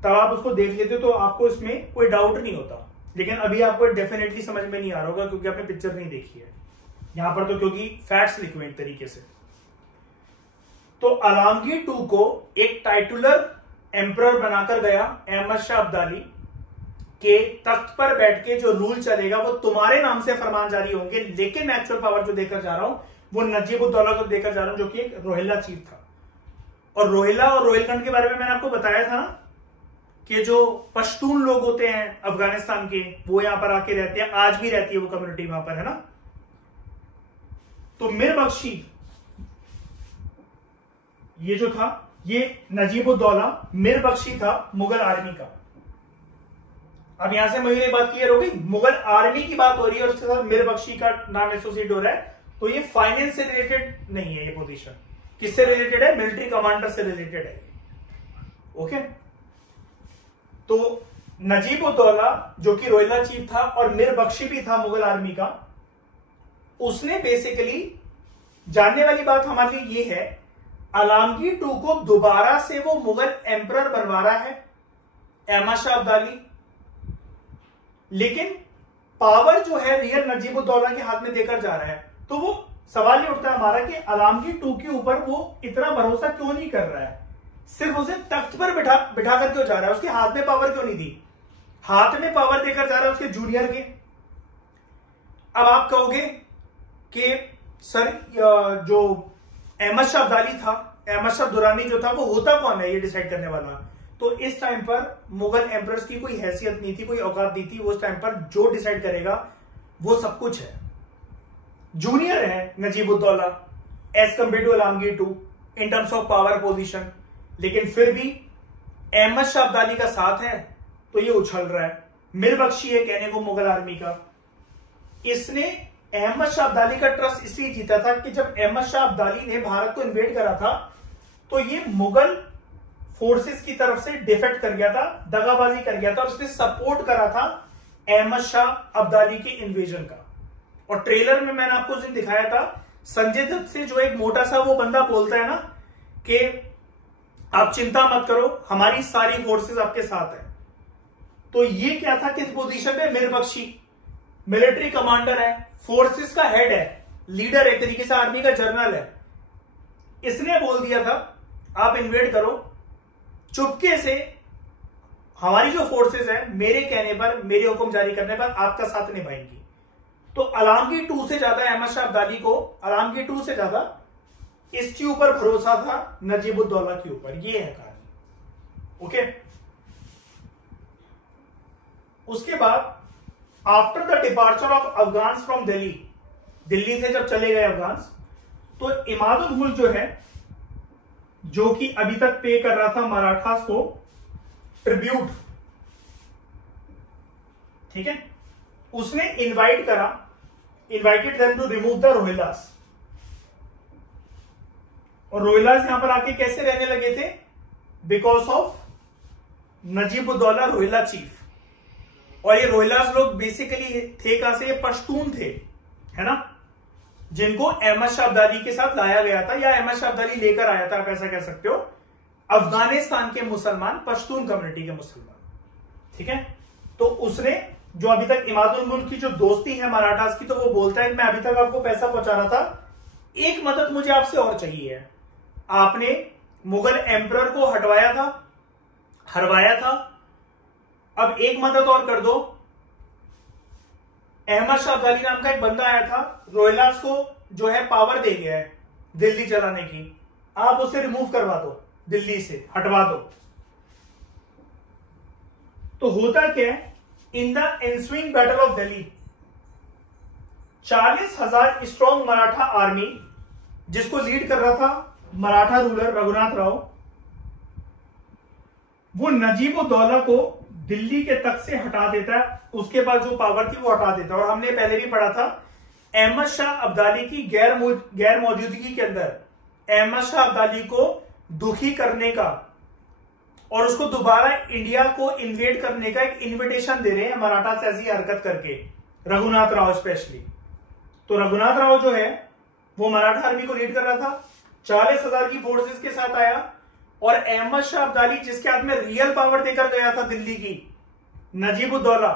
तब आप उसको देख लेते हो तो आपको इसमें कोई डाउट नहीं होता। लेकिन अभी आपको डेफिनेटली समझ में नहीं आ रहा होगा, क्योंकि आपने पिक्चर नहीं देखी है यहां पर, तो क्योंकि फैक्ट्स लिखे हुए एक तरीके से। तो आलमगीर II को एक टाइटुलर एम्परर बनाकर गया अहमद शाह अब्दाली के तख्त पर बैठ के जो रूल चलेगा वो तुम्हारे नाम से फरमान जारी होंगे, लेकिन एक्चुअल पावर जो देकर जा रहा हूं वो नजीब-उद-दौला को देकर जा रहा हूं, जो कि एक रोहिल्ला चीफ था। और रोहिल्ला और रोहिलखंड के बारे में मैंने आपको बताया था ना कि जो पश्तून लोग होते हैं अफगानिस्तान के, वो यहां पर आके रहते हैं, आज भी रहती है वो कम्युनिटी वहां पर, है ना। तो मीर बख्शी ये जो था, ये नजीब-उद-दौला, मीर बख्शी था मुगल आर्मी का। अब यहां से मेरी बात क्लियर हो गई, मुगल आर्मी की बात हो रही है और उसके साथ मीर बख्शी का नाम एसोसिएट हो रहा है, तो ये फाइनेंस से रिलेटेड नहीं है। ये पोजीशन किससे रिलेटेड है, मिलिट्री कमांडर से रिलेटेड है। ओके, तो नजीब-उद-दौला जो कि रोहिल्ला चीफ था और मीर बख्शी भी था मुगल आर्मी का, उसने बेसिकली, जानने वाली बात हमारे लिए ये है, आलमगीर II को दोबारा से वो मुगल एम्परर बनवा रहा है अहमद शाह अब्दाली, लेकिन पावर जो है रियल नजीब-उद-दौला के हाथ में देकर जा रहा है। तो वो सवाल ये उठता है हमारा कि आलमगीर II के ऊपर वो इतना भरोसा क्यों नहीं कर रहा है, सिर्फ उसे तख्त पर बिठा कर क्यों जा रहा है, उसके हाथ में पावर क्यों नहीं दी, हाथ में पावर देकर जा रहा है उसके जूनियर के। अब आप कहोगे कि सर जो अहमद शाह अब्दाली था, अहमद शाह दुरानी जो था, वो होता कौन है ये डिसाइड करने वाला। तो इस टाइम पर मुगल एम्परर्स की कोई हैसियत नहीं थी, कोई औकात नहीं थी। वो उस टाइम पर जो डिसाइड करेगा वो सब कुछ है। जूनियर है Najib ud Daula as compare to Alamgir II in terms of power position, लेकिन फिर भी अहमद शाह अब्दाली का साथ है तो ये उछल रहा है। मीर बख्शी है कहने को मुगल आर्मी का, इसने अहमद शाह अब्दाली का ट्रस्ट इसलिए जीता था कि जब अहमद शाह अब्दाली ने भारत को इन्वेड करा था तो ये मुगल फोर्सेस की तरफ से डिफेक्ट कर गया था, दगाबाजी कर गया था, और उसने सपोर्ट करा था अहमद शाह अब्दाली के इन्वेजन का। और ट्रेलर में मैंने आपको उस दिन दिखाया था, संजय दत्त से जो एक मोटा सा वो बंदा बोलता है ना कि आप चिंता मत करो, हमारी सारी फोर्सेस आपके साथ है। तो ये क्या था, किस पोजीशन पे, मीरबख्शी मिलिट्री कमांडर है, फोर्सेस का हेड है, लीडर एक तरीके से आर्मी का जनरल है। इसने बोल दिया था आप इन्वेड करो, चुपके से हमारी जो फोर्सेस है मेरे कहने पर, मेरे हुक्म जारी करने पर आपका साथ निभाएंगी। तो आलमगीर 2 से ज्यादा अहमद शाह अब्दाली को, आलमगीर 2 से ज्यादा इसके ऊपर भरोसा था नजीबुद्दौला के ऊपर। ये है कहानी। ओके, उसके बाद after the departure of Afghans from Delhi, Delhi से जब चले गए अफगान्स, तो इमादुल मुल्क जो है, जो कि अभी तक पे कर रहा था मराठास को ट्रिब्यूट, ठीक है, उसने invited them to remove the Rohillas. और रोहिल्लास यहां पर आके कैसे रहने लगे थे, because of Najibuddaula Rohilla chief. और ये रोहिल्लास लोग बेसिकली थे कहां से, ये पश्तून थे, है ना, जिनको अहमद शाह अब्दाली के साथ लाया गया था, या अहमद शाह अब्दाली लेकर आया था, आप ऐसा कह सकते हो, अफगानिस्तान के मुसलमान, पश्तून कम्युनिटी के मुसलमान, ठीक है। तो उसने, जो अभी तक इमादुल मुल्क की जो दोस्ती है मराठास की, तो वो बोलता है कि मैं अभी तक आपको पैसा पहुंचा रहा था, एक मदद मुझे आपसे और चाहिए है। आपने मुगल एम्परर को हरवाया था, अब एक मदद और कर दो। अहमद शाह अब्दाली नाम का एक बंदा आया था, रोहिल्लास को जो है पावर दे गया है दिल्ली चलाने की, आप उसे रिमूव करवा दो, दिल्ली से हटवा दो। तो होता क्या है, in the ensuing battle of Delhi 40,000 strong Maratha army, जिसको लीड कर रहा था मराठा रूलर रघुनाथ राव, वो नजीबुद्दौला को दिल्ली के तख्त से हटा देता है, उसके बाद जो पावर थी वो हटा देता है। और हमने पहले भी पढ़ा था, अहमद शाह अब्दाली की गैर मौजूदगी के अंदर अहमद शाह अब्दाली को दुखी करने का और उसको दोबारा इंडिया को इन्वेड करने का एक इन्विटेशन दे रहे हैं मराठा से, ऐसी हरकत करके, रघुनाथ राव स्पेशली। तो रघुनाथ राव जो है वो मराठा आर्मी को लीड कर रहा था, 40,000 की फोर्सेस के साथ आया, और अहमद शाह अब्दाली, जिसके हाथ में रियल पावर देकर गया था दिल्ली की, नजीबुद्दौला,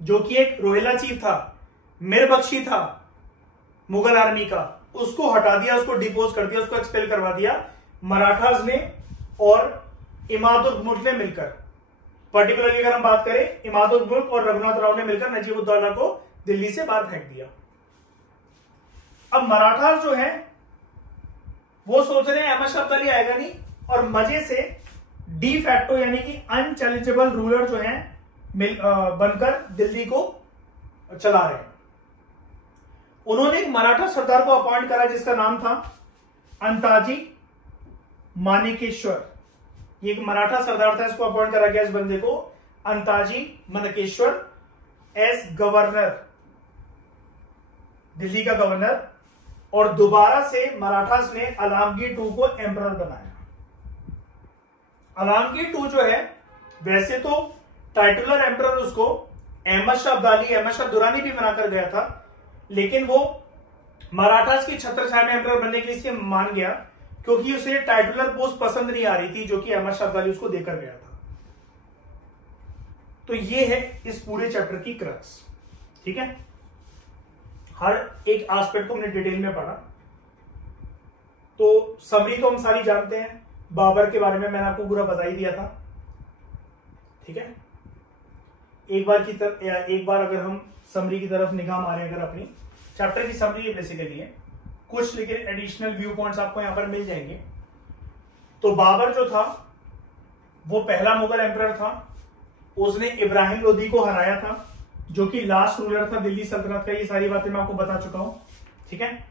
जो कि एक रोहिल्ला चीफ था, मीरबख्शी था मुगल आर्मी का, उसको हटा दिया, उसको डिपोज कर दिया, उसको एक्सपेल करवा दिया मराठास ने और इमादुल मुल्क ने मिलकर। पर्टिकुलरली अगर हम बात करें, इमादुल मुल्क और रघुनाथ राव ने मिलकर नजीबुद्दौला को दिल्ली से बाहर फेंक दिया। अब मराठास जो है वो सोच रहे हैं अहमद शाह अब्दाली आएगा नहीं, और मजे से डी फैक्टो यानी कि अनचैलेंजेबल रूलर जो है बनकर दिल्ली को चला रहे हैं। उन्होंने एक मराठा सरदार को अपॉइंट करा जिसका नाम था अंताजी मानेकेश्वर। ये एक मराठा सरदार था, इसको अपॉइंट करा गया इस बंदे को अंताजी मानेकेश्वर एस गवर्नर, दिल्ली का गवर्नर। और दोबारा से मराठास ने आलमगीर 2 को एम्परर बनाया। आलमगीर 2 जो है, वैसे तो टाइटुलर एम्परर उसको अहमद शाह अब्दाली, अहमद शाह दुरानी भी बनाकर गया था, लेकिन वो मराठास की छत्रछाया में एम्परर बनने के लिए मान गया, क्योंकि उसे टाइटुलर पोस्ट पसंद नहीं आ रही थी, जो कि अहमद शाह अब्दाली उसको देकर गया था। तो ये है इस पूरे चैप्टर की क्रक्स, ठीक है। हर एक एस्पेक्ट को हमने डिटेल में पढ़ा। तो समरी तो हम सारी जानते हैं, बाबर के बारे में मैंने आपको पूरा बता ही दिया था, ठीक है। एक बार अगर हम समरी की तरफ निगाह मारें, अगर अपनी चैप्टर की समरी बेसिकली है कुछ, लेकिन एडिशनल व्यू पॉइंट्स आपको यहां पर मिल जाएंगे। तो बाबर जो था वो पहला मुगल एम्परर था, उसने इब्राहिम लोदी को हराया था, जो कि लास्ट रूलर था दिल्ली सल्तनत का। ये सारी बातें मैं आपको बता चुका हूं, ठीक है।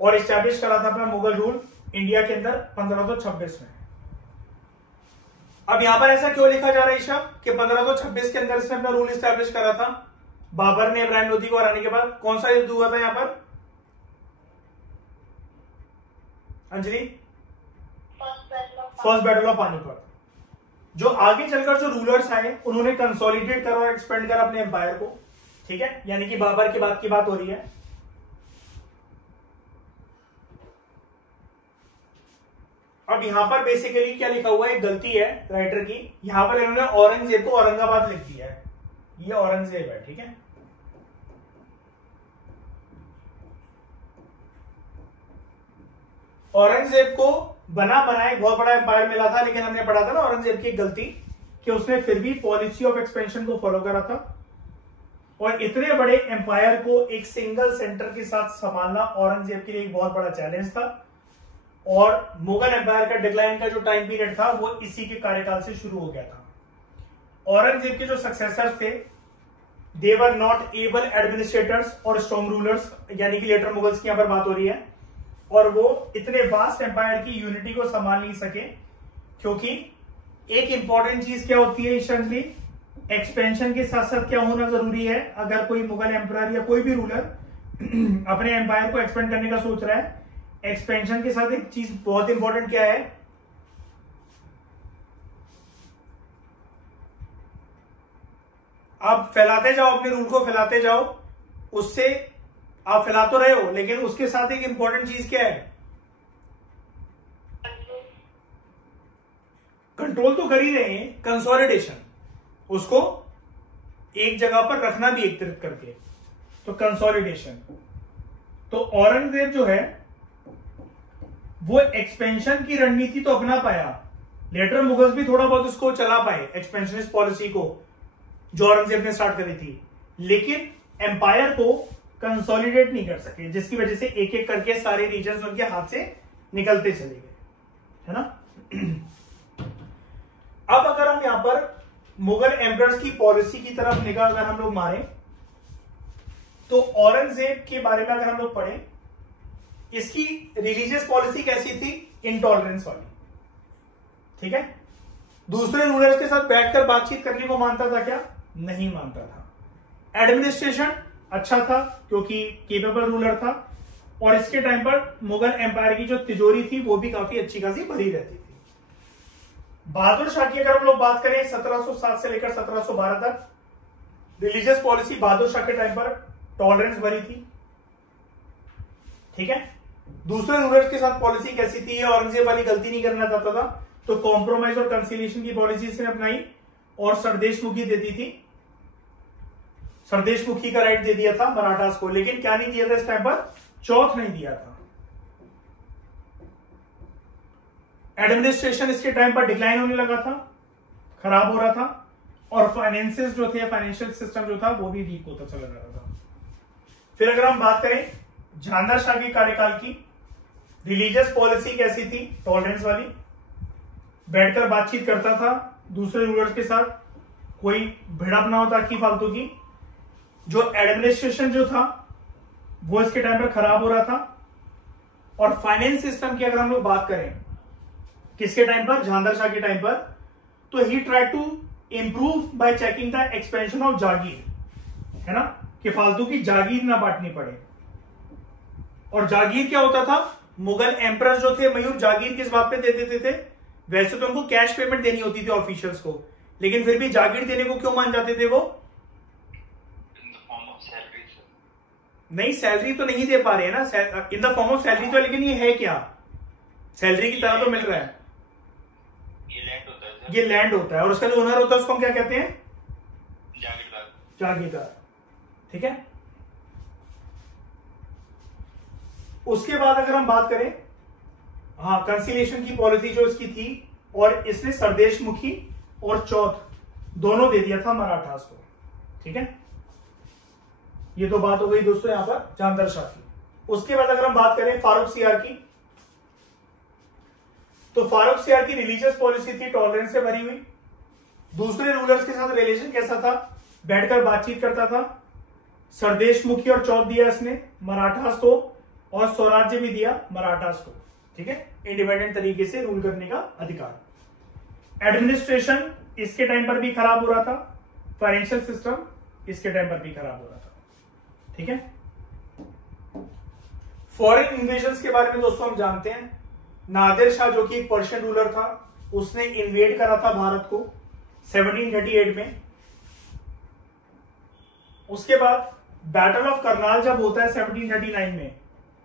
और एस्टैब्लिश करा था अपना मुगल रूल इंडिया के अंदर 1526 में। अब यहां पर ऐसा क्यों लिखा जा रहा है ईशा कि 1526 के अंदर इसने अपना रूल एस्टैब्लिश करा था बाबर ने इब्राहिम लोदी को हराने के बाद? कौन सा युद्ध हुआ था यहां पर Anjali? First battle of Panipat. जो आगे चलकर जो रूलर्स आए उन्होंने कंसोलिडेट करा और एक्सपेंड करा अपने एम्पायर को, ठीक है, यानी कि बाबर के बाद की बात हो रही है। अब यहां पर बेसिकली क्या लिखा हुआ है, एक गलती है राइटर की, यहां पर इन्होंने औरंगजेब को औरंगाबाद लिख दिया है, ये औरंगजेब है, ठीक है। औरंगजेब को बना बनाया एक बहुत बड़ा एम्पायर मिला था, लेकिन हमने पढ़ा था ना औरंगजेब की एक गलती कि उसने फिर भी पॉलिसी ऑफ एक्सपेंशन को फॉलो करा था, और इतने बड़े एम्पायर को एक सिंगल सेंटर के साथ संभालना औरंगजेब के लिए एक बहुत बड़ा चैलेंज था, और मुगल एम्पायर का डिक्लाइन का जो टाइम पीरियड था वो इसी के कार्यकाल से शुरू हो गया था। औरंगजेब के जो सक्सेसर्स थे दे वर नॉट एबल एडमिनिस्ट्रेटर्स और स्ट्रॉन्ग रूलर्स, यानी कि लेटर मुगल्स की यहां पर बात हो रही है, और वो इतने वास्ट एम्पायर की यूनिटी को संभाल नहीं सके, क्योंकि एक इंपॉर्टेंट चीज क्या होती है ईशान, एक्सपेंशन के साथ साथ क्या होना जरूरी है। अगर कोई मुगल एम्पायर या कोई भी रूलर अपने एम्पायर को एक्सपेंड करने का सोच रहा है, एक्सपेंशन के साथ एक चीज बहुत इंपॉर्टेंट क्या है, आप फैलाते जाओ, अपने रूल को फैलाते जाओ, उससे आप फैला तो रहे हो, लेकिन उसके साथ एक इंपॉर्टेंट चीज क्या है, कंट्रोल तो कर ही रहे हैं, कंसोलिडेशन, उसको एक जगह पर रखना भी एकत्रित करके, तो कंसोलिडेशन। तो औरंगजेब जो है वो एक्सपेंशन की रणनीति तो अपना पाया, लेटर मुगल्स भी थोड़ा बहुत उसको चला पाए, एक्सपेंशनिस्ट पॉलिसी को जो औरंगजेब ने स्टार्ट करी थी, लेकिन एम्पायर को कंसोलिडेट नहीं कर सके, जिसकी वजह से एक एक करके सारे रीजन्स उनके हाथ से निकलते चले गए, है ना। अब अगर हम यहां पर मुगल एम्परर्स की पॉलिसी की तरफ निगाह अगर हम लोग मारें, तो औरंगजेब के बारे में अगर हम लोग पढ़ें, इसकी रिलीजियस पॉलिसी कैसी थी, इंटॉलरेंस वाली, ठीक है। दूसरे रूलर्स के साथ बैठकर बातचीत करने को मानता था क्या, नहीं मानता था। एडमिनिस्ट्रेशन अच्छा था क्योंकि केपेबल रूलर था, और इसके टाइम पर मुगल एम्पायर की जो तिजोरी थी वो भी काफी अच्छी खासी भरी रहती थी। बहादुर शाह की अगर हम लोग बात करें 1707 से लेकर 1712 तक, रिलीजियस पॉलिसी बहादुर शाह के टाइम पर टॉलरेंस भरी थी, ठीक है। दूसरे रूलर्स के साथ पॉलिसी कैसी थी, ये औरंगजेब वाली गलती नहीं करना चाहता था, तो कॉम्प्रोमाइज और कंसिलिएशन की पॉलिसी इसने अपनाई, और सरदेशमुखी देती थी, सरदेशमुखी का राइट दे दिया था मराठास को, लेकिन क्या नहीं दिया था इस टाइम पर, चौथ नहीं दिया था। एडमिनिस्ट्रेशन इसके टाइम पर डिक्लाइन होने लगा था, खराब हो रहा था, और फाइनेंसेस जो थे, फाइनेंशियल सिस्टम जो था वो भी वीक होता चला जा रहा था। फिर अगर हम बात करें जहांगीर शाह के कार्यकाल की, रिलीजियस पॉलिसी कैसी थी, टॉलरेंस वाली, बैठकर बातचीत करता था दूसरे रूलर्स के साथ, कोई भिड़प ना होता कि फालतू की। जो एडमिनिस्ट्रेशन जो था वो इसके टाइम पर खराब हो रहा था, और फाइनेंस सिस्टम की अगर हम लोग बात करें किसके टाइम पर, जहांगीर शाह के टाइम पर, तो he tried to improve by checking the expansion of jagir, है ना, कि फालतू की जागीर ना बांटनी पड़े। और जागीर क्या होता था, मुगल एम्परर जो थे मयूर, जागीर किस बात पे दे देते थे, वैसे तो उनको कैश पेमेंट देनी होती थी ऑफिशियल्स को, लेकिन फिर भी जागीर देने को क्यों मान जाते थे वो, नहीं सैलरी तो नहीं दे पा रहे हैं ना, in the form of salary तो, लेकिन ये है क्या, सैलरी की तरह तो मिल रहा है, ये लैंड होता है, और उसका जो ओनर होता है उसको हम क्या कहते हैं, जागीरदार, ठीक है। उसके बाद अगर हम बात करें, हाँ, कंसिलिएशन की पॉलिसी जो इसकी थी, और इसने सरदेशमुखी और चौथ दोनों दे दिया था मराठास को, ठीक है। ये तो बात हो गई दोस्तों यहां पर जहांगीर शाह की। उसके बाद अगर हम बात करें फारूक सियार की, तो फारूक सियार की रिलीजियस पॉलिसी थी टॉलरेंस से भरी हुई, दूसरे रूलर्स के साथ रिलेशन कैसा था, बैठकर बातचीत करता था, सरदेशमुखी और चौथ दिया इसने मराठास को, और स्वराज्य भी दिया मराठास को, ठीक है, इंडिपेंडेंट तरीके से रूल करने का अधिकार। एडमिनिस्ट्रेशन इसके टाइम पर भी खराब हो रहा था, फाइनेंशियल सिस्टम इसके टाइम पर भी खराब हो रहा था, ठीक है। फॉरेन इन्वेजन्स के बारे में दोस्तों हम जानते हैं, नादिर शाह जो कि एक पर्शियन रूलर था, उसने इन्वेड करा था भारत को 1738 में। उसके बाद बैटल ऑफ करनाल जब होता है 1739 में,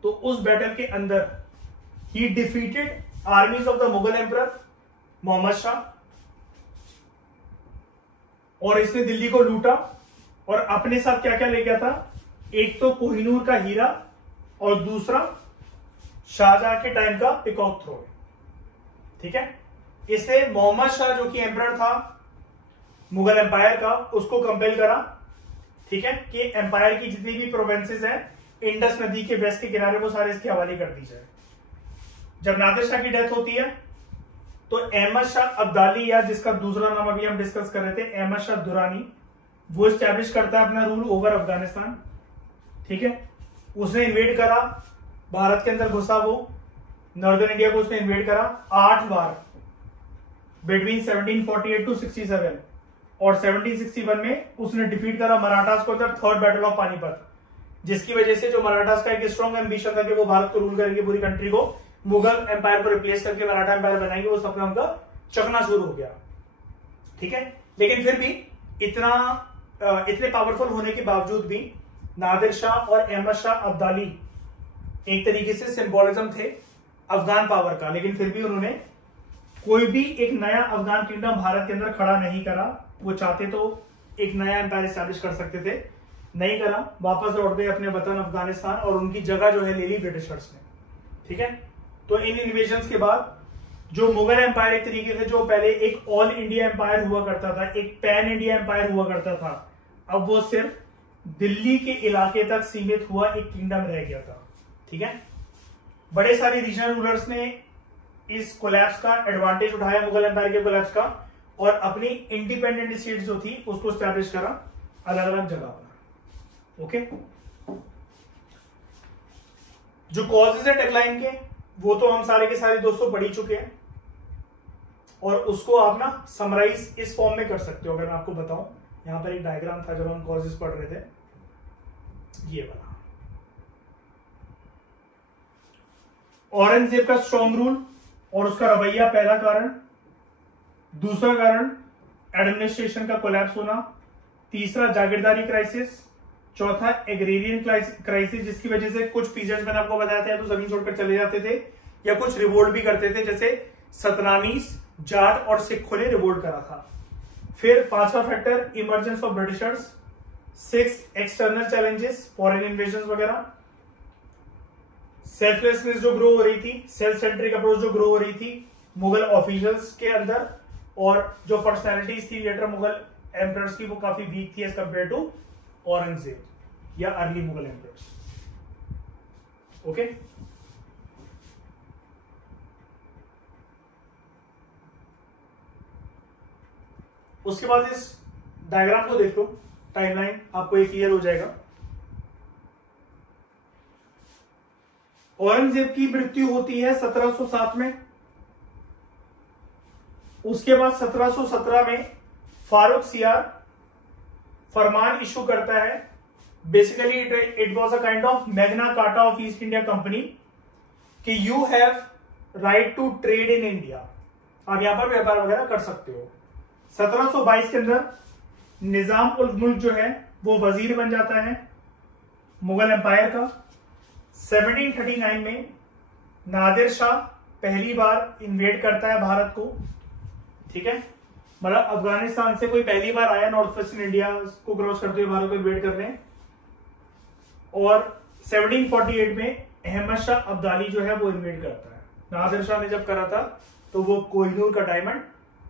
तो उस बैटल के अंदर ही defeated armies of the Mughal emperor Mohammad Shah, और इसने दिल्ली को लूटा और अपने साथ क्या क्या ले गया था, एक तो कोहिनूर का हीरा और दूसरा शाहजहां के टाइम का पिकॉक थ्रोन। ठीक है, इसने मोहम्मद शाह जो कि एम्परर था मुगल एम्पायर का, उसको कंपेल करा, ठीक है, कि एम्पायर की जितनी भी प्रोविंसेस हैं इंडस नदी के वेस्ट के किनारे वो सारे इसके हवाले कर दी जाए। जब नादिर शाह की डेथ होती है तो अहमद शाह अब्दाली, या जिसका दूसरा नाम अभी हम डिस्कस कर रहे थे अहमद शाह दुरानी, वो स्टैब्लिश करता है अपना रूल ओवर अफगानिस्तान। ठीक है, उसने इन्वेड करा, भारत के अंदर घुसा, वो नॉर्दर्न इंडिया को उसने इन्वेड करा 8 बार बिटवीन 1748 टू 67, और 1761 में उसने डिफीट करा मराठास को, थर्ड बैटल ऑफ पानीपत, जिसकी वजह से जो मराठास का एक स्ट्रॉन्ग एम्बिशन था कि वो भारत को रूल करेंगे, पूरी कंट्री को, मुगल एम्पायर को रिप्लेस करके मराठा एम्पायर बनाएंगे, वो सपना उनका चकना शुरू हो गया। ठीक है, लेकिन फिर भी इतने पावरफुल होने के बावजूद भी नादिर शाह और अहमद शाह अब्दाली एक तरीके से सिंबोलिज्म थे अफगान पावर का, लेकिन फिर भी उन्होंने कोई भी एक नया अफगान किंगडम भारत के अंदर खड़ा नहीं करा। वो चाहते तो एक नया एम्पायर एस्टैब्लिश कर सकते थे, नहीं करा, वापस लौट गए अपने वतन अफगानिस्तान, और उनकी जगह जो है ले ली ब्रिटिशर्स ने। ठीक है, तो इन इन्वेजन्स के बाद जो मुगल एम्पायर एक तरीके से जो पहले एक ऑल इंडिया एम्पायर हुआ करता था, एक पैन इंडिया एम्पायर हुआ करता था, अब वो सिर्फ दिल्ली के इलाके तक सीमित हुआ एक किंगडम रह गया था। ठीक है, बड़े सारे रीजनल रूलर्स ने इस कोलैप्स का एडवांटेज उठाया, मुगल एम्पायर के कोलैप्स का, और अपनी इंडिपेंडेंट स्टेट जो थी उसको स्टैब्लिश करा अलग अलग जगह पर। ओके, जो कॉजेज है डिक्लाइन के वो तो हम सारे के सारे दोस्तों पढ़ ही चुके हैं, और उसको आप ना समराइज इस फॉर्म में कर सकते हो। अगर मैं आपको बताऊं, यहां पर एक डायग्राम था जब हम कॉजेज पढ़ रहे थे, ये वाला औरंगजेब का स्ट्रॉन्ग रूल और उसका रवैया पहला कारण, दूसरा कारण एडमिनिस्ट्रेशन का कोलैप्स होना, तीसरा जागीरदारी क्राइसिस, चौथा एग्रेरियन क्राइसिस जिसकी वजह से कुछ पीजेंट्स मैंने आपको बताया था तो जमीन छोड़कर चले जाते थे या कुछ रिवोल्ट भी करते थे, जैसे सतनामीज, जाट और सिखों ने रिवोल्ट करा था। फिर पांचवा factor emergence of Britishers, 6 external challenges, foreign invasion वगैरह, सेल्फलेसनेस जो ग्रो हो रही थी, सेल्फ सेंट्रिक अप्रोच जो ग्रो हो रही थी मुगल ऑफिशियल्स के अंदर, और जो पर्सनैलिटीज थी लेटर मुगल एम्परर्स की वो काफी वीक थी एज कंपेयर टू औरंगजेब या अर्ली मुगल एम्परर्स। ओके, उसके बाद इस डायग्राम को देख लो, टाइमलाइन आपको ये क्लियर हो जाएगा। औरंगजेब की मृत्यु होती है 1707 में, उसके बाद 1717 में फारूक सियार फरमान इशू करता है। Basically it was a kind of Magna Carta of East India Company कि you have right to trade in India, आप यहां पर व्यापार वगैरह कर सकते हो। 1722 के अंदर निजाम उल मुल्क जो है वो वजीर बन जाता है मुगल एम्पायर का। 1739 में नादिर शाह पहली बार इन्वेड करता है भारत को। ठीक है, मतलब अफगानिस्तान से कोई पहली बार आया नॉर्थ वेस्टर्न इंडिया को क्रॉस करते हुए भारत को इन्वेड करने। और 1748 में अहमद शाह अब्दाली जो है वो इन्वेड करता है। नादिर शाह ने जब करा था तो वो कोहिनूर का डायमंड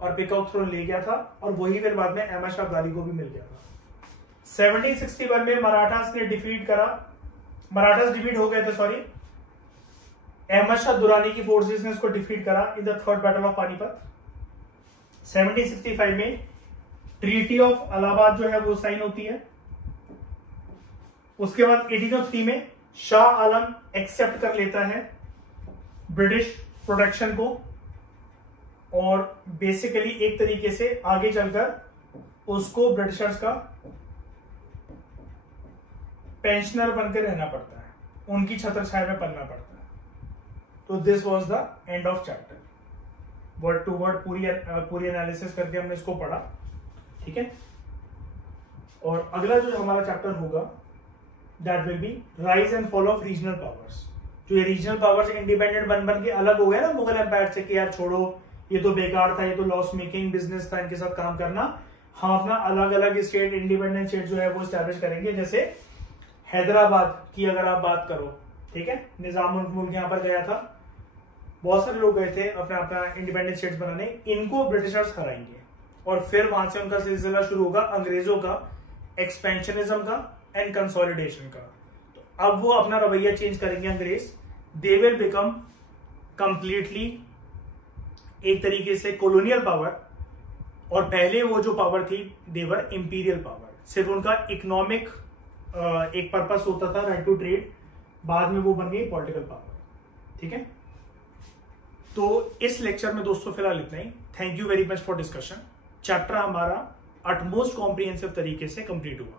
और पिकॉक थ्रोन ले गया था, और वही फिर बाद में अहमद शाह अब्दाली को भी मिल गया था। 1761 में मराठास ने डिफीट करा, मराठास डिफीट हो गए थे, सॉरी, अहमद शाह दुरानी की फोर्सेस ने इसको डिफीट करा in the third battle of Panipat. 1765 में ट्रीटी ऑफ इलाहाबाद जो है वो साइन होती है। उसके बाद 1803 में शाह आलम एक्सेप्ट कर लेता है ब्रिटिश प्रोटेक्शन को, और बेसिकली एक तरीके से आगे चलकर उसको ब्रिटिशर्स का पेंशनर बनकर रहना पड़ता है, उनकी छत्र छाया में पलना पड़ता है। तो this was the end of chapter, word to word पूरी एनालिसिस करके हमने इसको पढ़ा। ठीक है, और अगला जो हमारा चैप्टर होगा that will be rise and fall of regional powers. जो ये रीजनल पावर्स इंडिपेंडेंट बन बन के अलग हो गए ना मुगल एम्पायर से कि यार छोड़ो, ये तो बेकार था, ये तो लॉस मेकिंग बिजनेस था, इनके साथ काम करना, हम अपना अलग अलग स्टेट, इंडिपेंडेंट स्टेट जो है वो स्टैब्लिश करेंगे। जैसे हैदराबाद की अगर आप बात करो, ठीक है, निजाम उल मुल्क यहाँ पर गया था, बहुत सारे लोग गए थे अपना अपना इंडिपेंडेंट स्टेट्स बनाने, इनको ब्रिटिशर्स हराएंगे और फिर वहां से उनका सिलसिला शुरू होगा अंग्रेजों का एक्सपेंशनिज्म का एंड कंसोलिडेशन का। तो अब वो अपना रवैया चेंज करेंगे अंग्रेज, दे विल बिकम कंप्लीटली एक तरीके से कॉलोनियल पावर, और पहले वो जो पावर थी देवर इंपीरियल पावर, सिर्फ उनका इकोनॉमिक एक पर्पस होता था, राइट टू ट्रेड, बाद में वो बन गई पॉलिटिकल पावर। ठीक है, तो इस लेक्चर में दोस्तों फिलहाल इतना ही। Thank you very much for discussion. Chapter हमारा अटमोस्ट कॉम्प्रिहेंसिव तरीके से कंप्लीट हुआ।